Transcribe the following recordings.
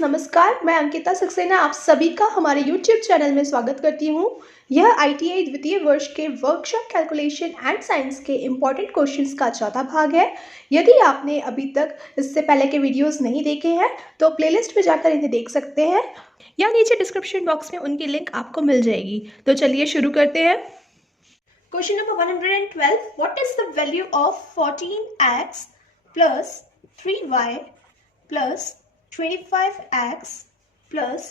नमस्कार, मैं अंकिता सक्सेना आप सभी का हमारे YouTube चैनल में स्वागत करती हूँ। यह ITI द्वितीय वर्ष के वर्कशॉप कैलकुलेशन एंड साइंस के इम्पॉर्टेंट क्वेश्चंस का चौथा भाग है। यदि आपने अभी तक इससे पहले के वीडियोस नहीं देखे हैं तो प्लेलिस्ट में जाकर इन्हें देख सकते हैं या नीचे डिस्क्रिप्शन बॉक्स में उनकी लिंक आपको मिल जाएगी। तो चलिए शुरू करते हैं। Question number 112, what is the value of 14x plus 3y plus 25x plus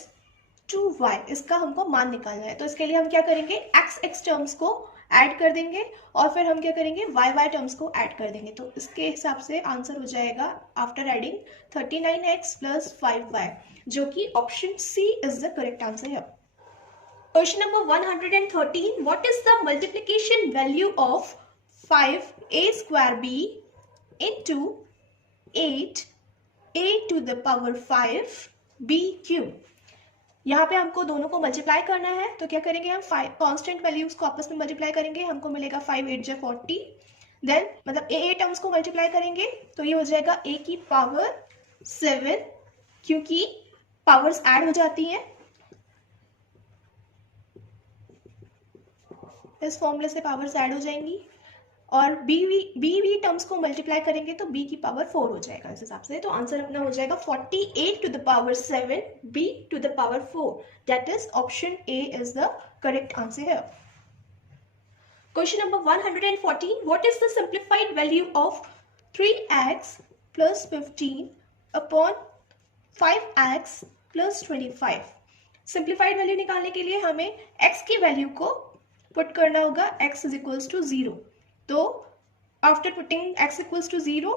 2y, इसका हमको मान निकालना है। तो इसके लिए हम क्या करेंगे, x टर्म्स को ऐड कर देंगे और फिर हम क्या करेंगे, y टर्म्स को ऐड कर देंगे। तो इसके हिसाब से आंसर हो जाएगा after adding 39x plus 5y, जो कि option C is the correct answer है। Question number 113, what is the multiplication value of 5a² b into 8 a to the power 5 b cube. यहाँ पे हमको दोनों को मल्टीप्लाई करना है। तो क्या करेंगे, हम कांस्टेंट वैल्यूज को आपस में मल्टीप्लाई करेंगे। हमको मिलेगा 5 8 जा 40, देन मतलब a टर्म्स को मल्टीप्लाई करेंगे तो ये हो जाएगा a की पावर 7, क्योंकि पावर्स ऐड हो जाती हैं। इस फॉर्मूले से पावर्स ऐड हो जाएंगी और बी टर्म्स को मल्टीप्लाई करेंगे तो b की पावर 4 हो जाएगा इस हिसाब से। तो आंसर अपना हो जाएगा 48 to the power 7 b to the power 4, that is option A is the correct answer है। Question number 114, what is the simplified value of 3x plus 15 upon 5x plus 25। Simplified value निकालने के लिए हमें x की value को put करना होगा, x is equals to 0। तो after putting x equals to 0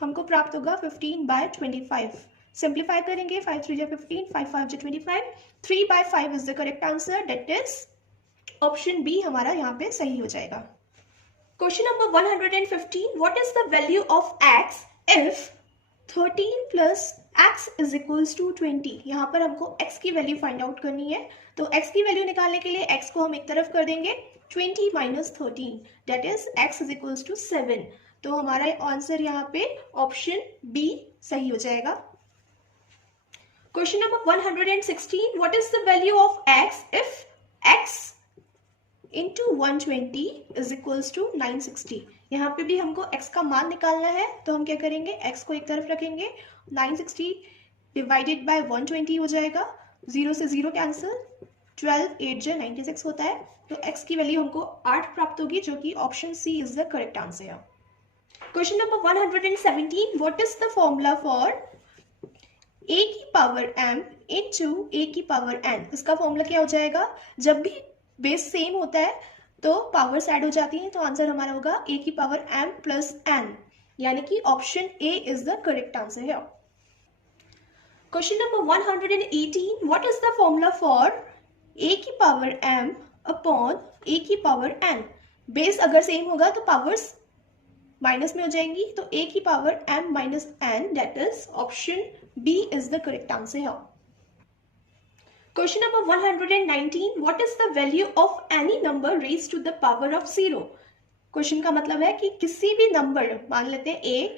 हमको प्राप्त होगा 15/25। सिंप्लीफाई करेंगे 5 3 जा 15, 5 5 जा 25, 3/5 is the correct answer, that is option B हमारा यहाँ पे सही हो जाएगा। Question number 115, what is the value of x if 13 plus x is equals to 20। यहाँ पर हमको x की वैल्यू फाइंड आउट करनी है। तो x की वैल्यू निकालने के लिए x को हम एक तरफ कर देंगे, 20 minus 13, that is x is equals to 7। तो हमारा आंसर यहाँ पे ऑप्शन बी सही हो जाएगा। Question number 116, what is the value of x if x into 120 is equals to 960। यहाँ पे भी हमको x का मान निकालना है। तो हम क्या करेंगे, x को एक तरफ रखेंगे, 960 डिवाइडेड बाय 120 हो जाएगा, 0 से 0 कैंसिल, 12 8 जा 96 होता है। तो x की वैल्यू हमको 8 प्राप्त होगी, जो कि option C is the correct answer है। Question number 117, what is the formula for a की पावर m इनटू a की पावर n। इसका फॉर्मूला क्या हो जाएगा, जब भी बेस सेम होता है तो पावर्स ऐड हो जाती हैं। तो आंसर हमारा होगा a की पावर m प्लस n, यानी कि option A is the correct answer है। Question number 118, what is the formula for a की पावर m अपॉन a की पावर n। बेस अगर सेम होगा तो पावर्स माइनस में हो जाएंगी। तो a की power m minus n, that is option B is the correct answer है। Question number 119, what is the value of any number raised to the power of 0। क्वेश्चन का मतलब है कि किसी भी नंबर, मान लेते हैं a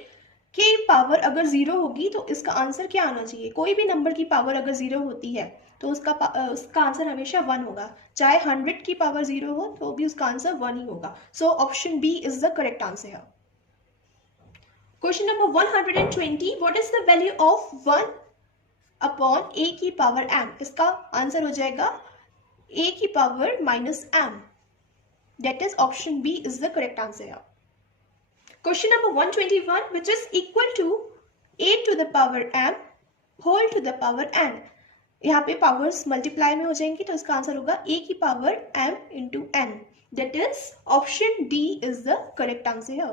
की पावर अगर 0 होगी तो इसका आंसर क्या आना चाहिए। कोई भी नंबर की पावर अगर 0 होती है तो उसका आंसर हमेशा 1 होगा। चाहे 100 की पावर 0 हो तो भी उसका आंसर 1 ही होगा। So option B is the correct answer है। Question number 120, what is the value of 1 upon a की पावर m। इसका आंसर हो जाएगा a की power minus m, that is option B is the correct answer है। Question number 121, which is equal to a to the power m whole to the power n। यहाँ पे powers multiply में हो जाएंगी तो इसका आंसर होगा a की power m into n, that is option D is the correct answer है।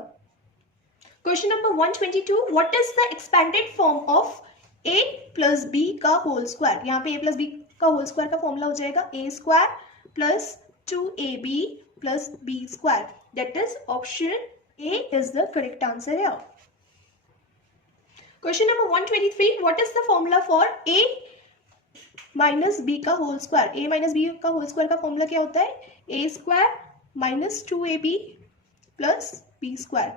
Question number 122, what is the expanded form of a plus b का होल स्क्वायर। यहाँ पे a प्लस बी का होल स्क्वायर का formula हो जाएगा a square plus 2ab plus b square, that is option a is the correct answer है। Question number 123, what is the formula for a minus B का whole square. a minus B का whole square का formula क्या होता है, a square minus 2ab plus b square,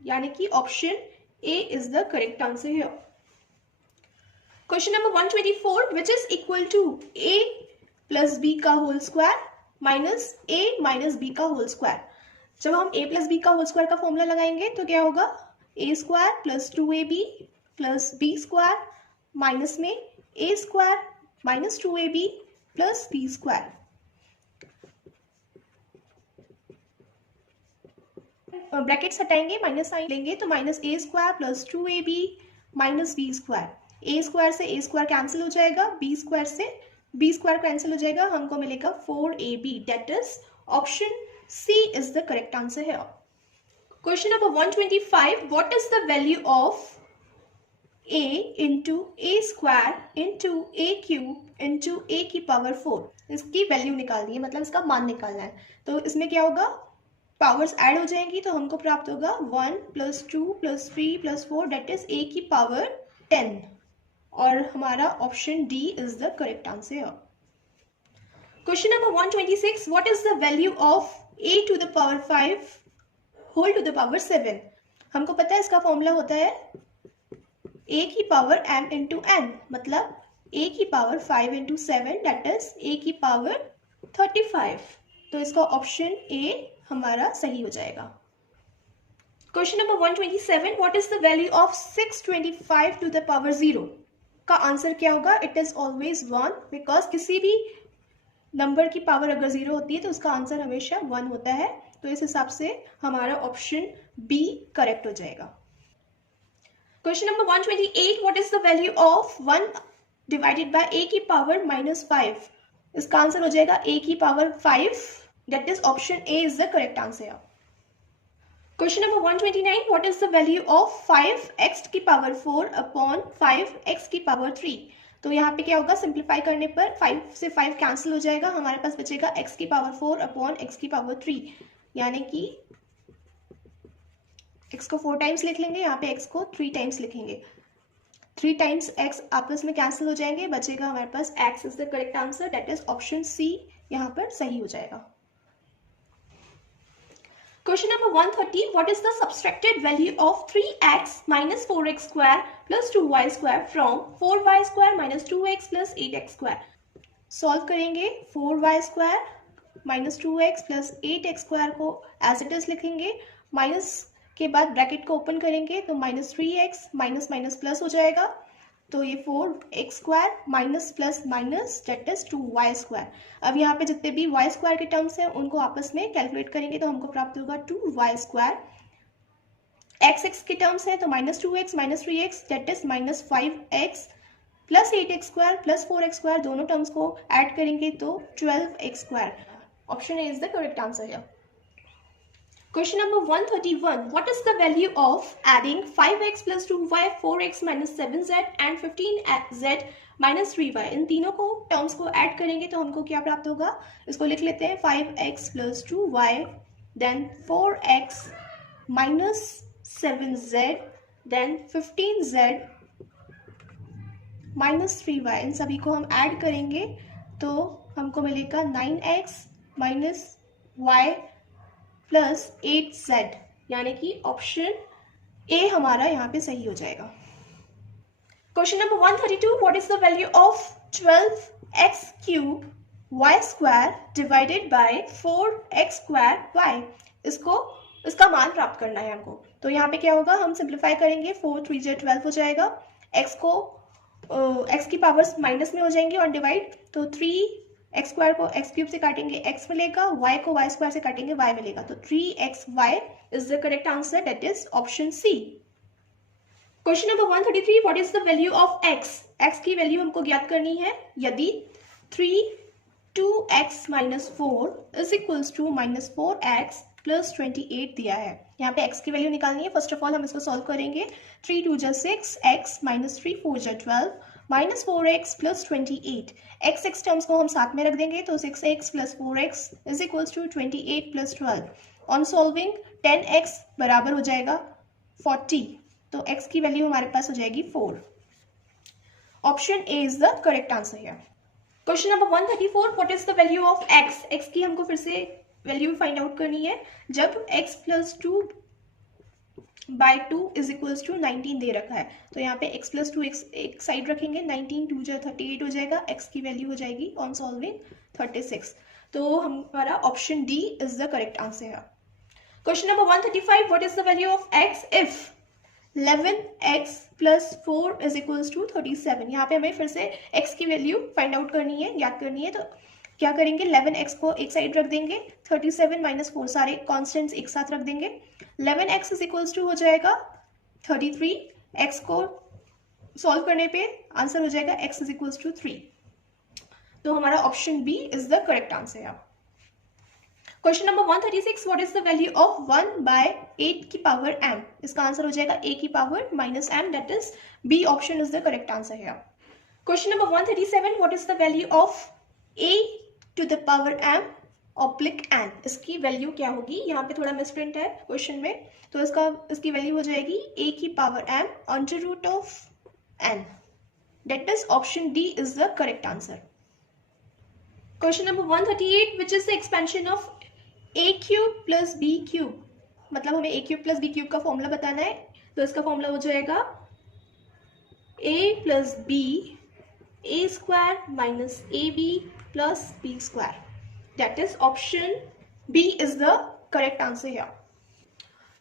यानी कि option A is the correct answer here. Question number 124 which is equal to a plus b का whole square minus a minus B का whole square. जब हम a plus b का whole square का formula लगाएंगे तो क्या होगा, a square plus 2ab plus B square minus में a square minus 2ab plus B square. Brackets हटाएंगे, माइनस साइन लेंगे तो minus a square plus 2ab minus B square. a square से a स्क्वायर कैंसिल हो जाएगा, b square से b square cancel हो जाएगा, हमको मिलेगा 4ab। That is option C is the correct answer here. Question number 125. What is the value of a into a square into a cube into a की power 4? इसकी value निकालनी है, मतलब इसका मान निकालना है। तो इसमें क्या होगा, पावर्स ऐड हो जाएंगी तो हमको प्राप्त होगा 1 plus 2 plus 3 plus 4 that is a की पावर 10 और हमारा option D is the correct answer. Question number 126. What is the value of a to the power 5 whole to the power 7? हमको पता है इसका फॉर्मूला होता है a की पावर m इंटू n, मतलब a की power 5 into 7 that is a की पावर 35। तो इसका ऑप्शन A हमारा सही हो जाएगा। Question number 127. What is the value of 625 to the power 0? का आंसर क्या होगा, इट इज ऑलवेज 1 बिकॉज किसी भी नंबर की पावर अगर 0 होती है तो उसका आंसर हमेशा 1 होता है। तो इस हिसाब से हमारा ऑप्शन B करेक्ट हो जाएगा। Question number 128. What is the value of 1 divided by a की पावर -5? इसका आंसर हो जाएगा a की power 5। That is option A is the correct answer. Question number 129. What is the value of 5x की power 4 upon 5x की power 3? तो यहाँ पे क्या होगा, सिंप्लीफाई करने पर 5 से 5 कैंसिल हो जाएगा, हमारे पास बचेगा x की पावर 4 अपॉन x की पावर 3, यानी कि x को 4 टाइम्स लिख लेंगे, यहाँ पे x को 3 टाइम्स लिखेंगे। 3 टाइम्स x आपस में कैंसिल हो जाएंगे, बचेगा हमारे पास x is the correct answer. That is option C यहाँ पर सही हो जाएगा। Question number 130. What is the subtracted value of 3x minus 4x square plus 2y square from 4y square minus 2x plus 8x square? Solve करेंगे, 4y square minus 2x plus 8x square को as it is लिखेंगे, minus के बाद bracket को open करेंगे तो minus 3x minus minus plus हो जाएगा, तो ये 4x square minus plus minus that is 2y square. अब यहाँ पे जितने भी y स्क्वायर के टर्म्स हैं उनको आपस में कैलकुलेट करेंगे तो हमको प्राप्त होगा 2y स्क्वायर। x के टर्म्स हैं तो minus 2x minus 3x that is minus 5x plus 8x square plus 4x square, दोनों टर्म्स को ऐड करेंगे तो 12x square. Option A is the correct answer here. Question number 131. What is the value of adding 5x plus 2y, 4x minus 7z and 15z minus 3y? इन तीनों को terms को add करेंगे तो हमको क्या प्राप्त होगा, इसको लिख लेते हैं 5x plus 2y then 4x minus 7z then 15z minus 3y। इन सभी को हम ऐड करेंगे तो हमको मिलेगा 9x minus y plus 8z, यानी कि ऑप्शन ए हमारा यहाँ पे सही हो जाएगा। Question number 132. What is the value of 12x cube y square divided by 4x square y? इसका मान प्राप्त करना है हमको, तो यहाँ पे क्या होगा, हम सिंप्लीफाई करेंगे, 4 3 12 हो जाएगा, x की पावर्स माइनस में हो जाएंगे और डिवाइड, तो 3x स्क्वायर को x क्यूब से काटेंगे x मिलेगा, y को y स्क्वायर से काटेंगे y मिलेगा, तो 3xy is the correct answer. That is option C। Question number 133. What is the value of x की वैल्यू हमको ज्ञात करनी है। यदि 2x माइनस 4 is equals to minus 4x plus 28 दिया है, यहाँ पे x की वैल्यू निकालनी है। फर्स्ट ऑफ ऑल हम इसको सॉल्व करेंगे, 3 2 जा 6, x माइनस 3 4 जा 12 minus 4x plus 28। x terms को हम साथ में रख देंगे तो 6x plus 4x is equals to 28 plus 12। On solving 10x बराबर हो जाएगा 40, तो x की वैल्यू हमारे पास हो जाएगी 4। Option A is the correct answer here. Question number 134. What is the value of x की हमको फिर से वैल्यू फाइंड आउट करनी है। जब x plus 2 by 2 is equals to 19 दे रखा है, तो यहाँ पे x प्लस 2 एक साइड रखेंगे, 19 2 जा 38 हो जाएगा, x की वैल्यू हो जाएगी ऑन सॉल्विंग 36। तो हमारा option D is the correct answer है। Question number 135, what is the value of x if 11x plus 4 is equals to 37। यहाँ पे हमें फिर से x की वैल्यू फाइंड आउट करनी है, ज्ञात करनी है, तो क्या करेंगे, 11x को एक साइड रख देंगे, 37 माइनस 4 सारे कॉन्स्टेंट्स एक साथ रख देंगे, 11x इज इक्वल्स टू हो जाएगा 33, x को सॉल्व करने पे आंसर हो जाएगा x इज इक्वल्स टू 3। तो हमारा option B is the correct answer है। Question number 136, what is the value of 1 by 8 की पावर m। इसका आंसर हो जाएगा a की power minus m, that is B option is the correct answer है। Question number 137, what is the value of a to the power m oblique n। इसकी वैल्यू क्या होगी, यहाँ पे थोड़ा मिसप्रिंट है क्वेश्चन में, तो इसकी वैल्यू हो जाएगी a की power m under root of n, that is option D is the correct answer. Question number 138, which is the expansion of a cube plus b cube. मतलब हमें a cube plus b cube का formula बताना है, तो इसका formula हो जाएगा a plus b a square minus ab plus b square, that is option b is the correct answer here.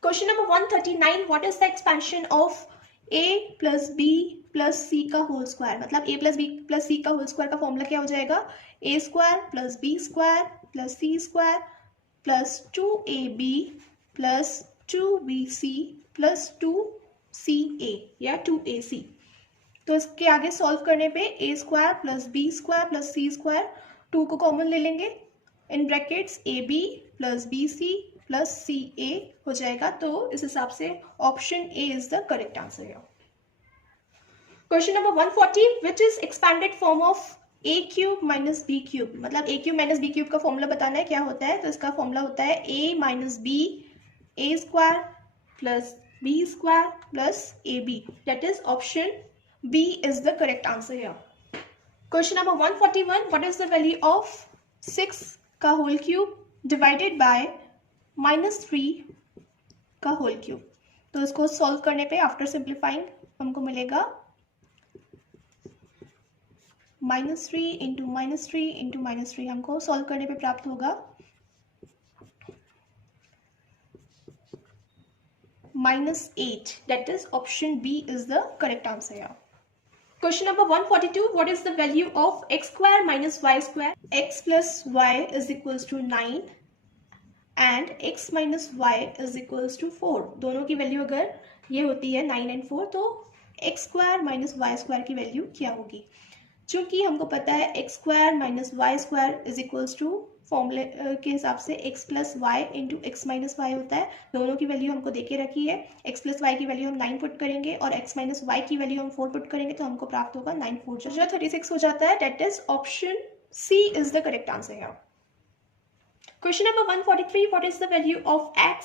Question number 139, what is the expansion of a plus b plus c का whole square. मतलब a plus b plus c का whole square का formula क्या हो जाएगा, a square plus b square plus c square plus 2ab plus 2bc plus 2ca या 2ac। तो इसके आगे सॉल्व करने पे a square plus b square plus c square, 2 को कॉमन ले लेंगे, in brackets ab plus bc plus ca हो जाएगा। तो इस हिसाब से option a is the correct answer है। Question number 140, which is expanded form of a cube minus b cube. मतलब a cube minus b cube का फॉर्मूला बताना है, क्या होता है, तो इसका फॉर्मूला होता है a minus b a square plus b square plus ab, that is option b is the correct answer here. Question number 141, what is the value of 6 का होल क्यूब डिवाइडेड बाय -3 का whole cube. तो इसको solve करने पे after simplifying हमको मिलेगा -3 into -3 into -3, हमको solve करने पे प्राप्त होगा -8, that is option B is the correct answer here. Question number 142, what is the value of x square minus y square. x plus y is equals to 9 and x minus y is equals to 4। दोनों की value अगर ये होती है 9 and 4, तो x square minus y square की value क्या होगी। चूंकि हमको पता है x square minus Y square is equals to फॉर्मूले के हिसाब से x plus Y into X minus Y होता है, दोनों की वैल्यू हमको देके रखी है, x प्लस वाई की वैल्यू हम 9 पुट करेंगे और x माइनस वाई की वैल्यू हम 4 पुट करेंगे, तो हमको प्राप्त होगा 9 4 जो 36 हो जाता है, that is option C is the correct answer here. Question number 143, what is the value of x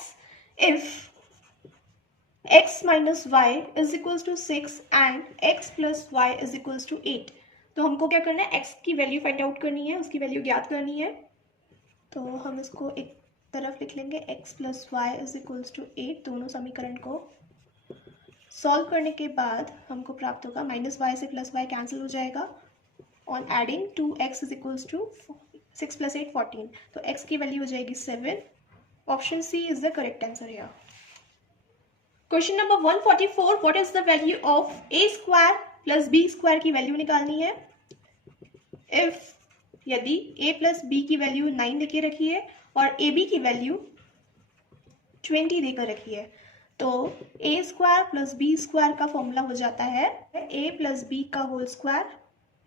if x minus Y is equals to 6 and x plus Y is equals to 8। तो हमको क्या करना है, x की value find out करनी है, उसकी value ज्ञात करनी है, तो हम इसको एक तरफ लिख लेंगे, x plus Y is equals to 8। दोनों समीकरण को सॉल्व करने के बाद हमको प्राप्त होगा -y से +y कैंसिल हो जाएगा, on adding 2x is equals to 6 + 8 14, तो x की वैल्यू हो जाएगी 7। Option C is the correct answer here. Question number 144, what is the value of a square plus b square की वैल्यू निकालनी है। इफ यदि a प्लस b की value 9 देके रखी है और ab की वैल्यू 20 देकर रखी है, तो a square plus b square का फॉर्मूला हो जाता है a प्लस b का होल स्क्वायर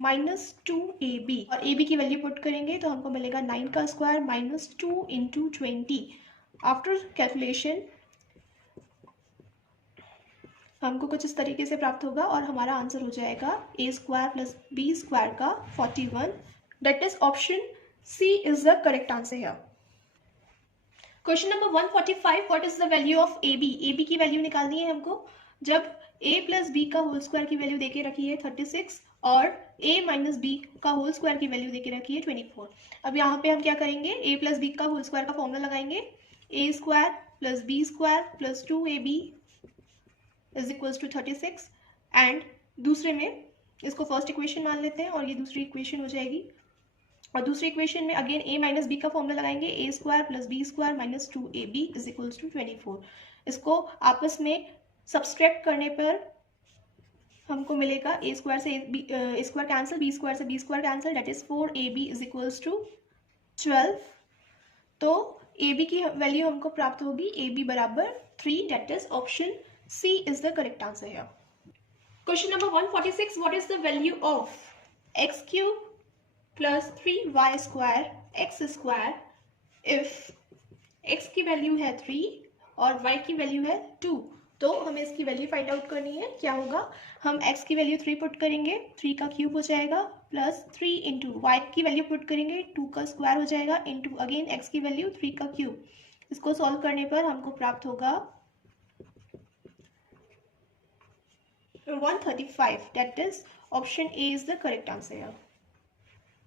माइनस 2ab, और ab की वैल्यू पुट करेंगे तो हमको मिलेगा 9 का square minus 2 into 20। After calculation हमको कुछ इस तरीके से प्राप्त होगा और हमारा आंसर हो जाएगा a square plus b square का 41, that is option C is the correct answer here. Question number 145, what is the value of ab। ab की वैल्यू निकालनी है हमको, जब a प्लस b का होल स्क्वायर की वैल्यू देके रखी है 36 और a माइनस b का होल स्क्वायर की वैल्यू देके रखी है 24। अब यहाँ पे हम क्या करेंगे, a प्लस b का होल स्क्वायर का फॉर्मूला लगाएंगे, a square plus b square plus 2ab is equals to 36 and दूसरे में इसको फर्स्ट इक्वेशन मान लेते हैं और ये दूसरी इक्वेशन हो जाएगी। और दूसरी इक्वेशन में अगेन a माइनस बी का फॉर्मूला लगाएंगे, a square plus B square minus 2ab is equals to 24। इसको आपस में सब्सट्रैक्ट करने पर हमको मिलेगा a स्क्वायर से a square cancel, b square से b square cancel, that is 4ab is equals to 12। तो ab की वैल्यू हमको प्राप्त होगी ab बराबर 3, that is option C is the correct answer here. Question number 146, what is the value of x cube plus 3y square x square if x की value है 3 और y की वैल्यू है 2। तो हमें इसकी वैल्यू फाइंड आउट करनी है। क्या होगा, हम x की वैल्यू 3 पुट करेंगे, 3 का क्यूब हो जाएगा, प्लस 3 इंटू वाई की वैल्यू पुट करेंगे, 2 का स्क्वायर हो जाएगा, इंटू अगेन x की वैल्यू 3 का क्यूब। इसको सॉल्व करने पर हमको प्राप्त होगा 135, that is option A is the correct answer here.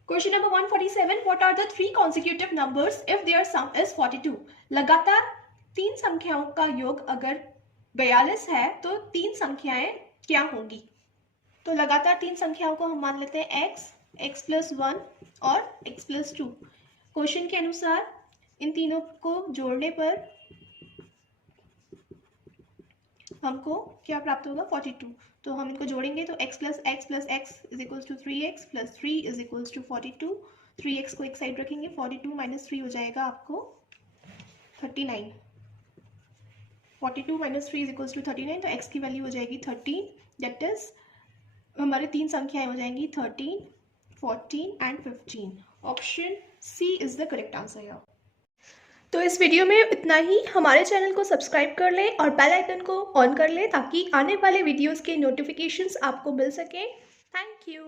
Question number 147, what are the 3 consecutive numbers if their sum is 42। लगातार 3 संख्याओं का योग अगर 42 है तो 3 संख्याएं क्या होंगी। तो लगातार 3 संख्याओं को हम मान लेते हैं x, x प्लस 1 और x प्लस 2। क्वेश्चन के अनुसार इन तीनों को जोड़ने पर हमको क्या प्राप्त होगा, 42। तो हम इनको जोड़ेंगे तो x plus x is equals to 3x plus 3 is equals to 42। 3x को एक साइड रखेंगे, 42 माइनस 3 हो जाएगा आपको 39। 42 माइनस 3 इज इक्वल्स टू 39, तो x की वैल्यू हो जाएगी 13, दैट इज हमारे 3 संख्याएं हो जाएंगी 13, 14 and 15। Option C is the correct answer here. तो इस वीडियो में इतना ही। हमारे चैनल को सब्सक्राइब कर लें और बेल आइकन को ऑन कर लें ताकि आने वाले वीडियोस के नोटिफिकेशंस आपको मिल सकें। Thank you.